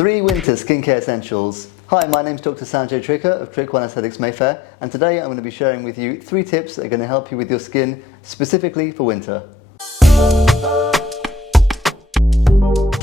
3 winter skincare essentials. Hi, my name's Doctor Sanjay of Trick One Aesthetics Mayfair, and today I'm going to be sharing with you 3 tips that are going to help you with your skin specifically for winter.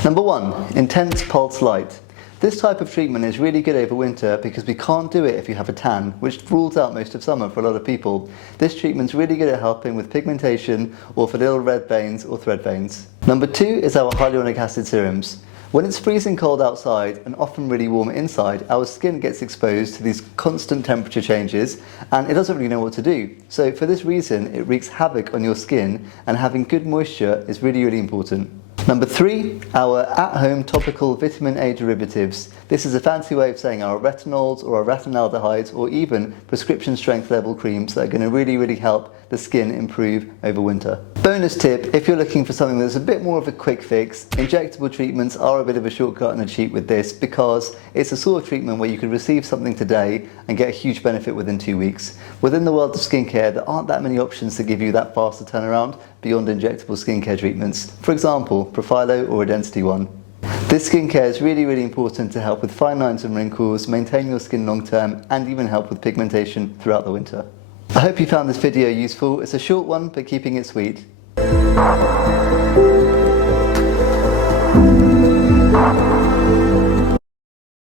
Number 1. Intense Pulse Light. This type of treatment is really good over winter because we can't do it if you have a tan, which rules out most of summer for a lot of people. This treatment's really good at helping with pigmentation or for little red veins or thread veins. Number 2 is our hyaluronic acid serums. When it's freezing cold outside and often really warm inside, our skin gets exposed to these constant temperature changes and it doesn't really know what to do. So for this reason, it wreaks havoc on your skin, and having good moisture is really, really important. Number 3, our at-home topical vitamin A derivatives. This is a fancy way of saying our retinols or our retinaldehydes or even prescription strength level creams that are going to really help the skin improve over winter. Bonus tip, if you're looking for something that's a bit more of a quick fix, injectable treatments are a bit of a shortcut and a cheat with this because it's a sort of treatment where you could receive something today and get a huge benefit within 2 weeks. Within the world of skincare, there aren't that many options to give you that faster turnaround beyond injectable skincare treatments. For example, Profilo or a Density one. This skincare is really important to help with fine lines and wrinkles, maintain your skin long term, and even help with pigmentation throughout the winter. I hope you found this video useful. It's a short one, but keeping it sweet.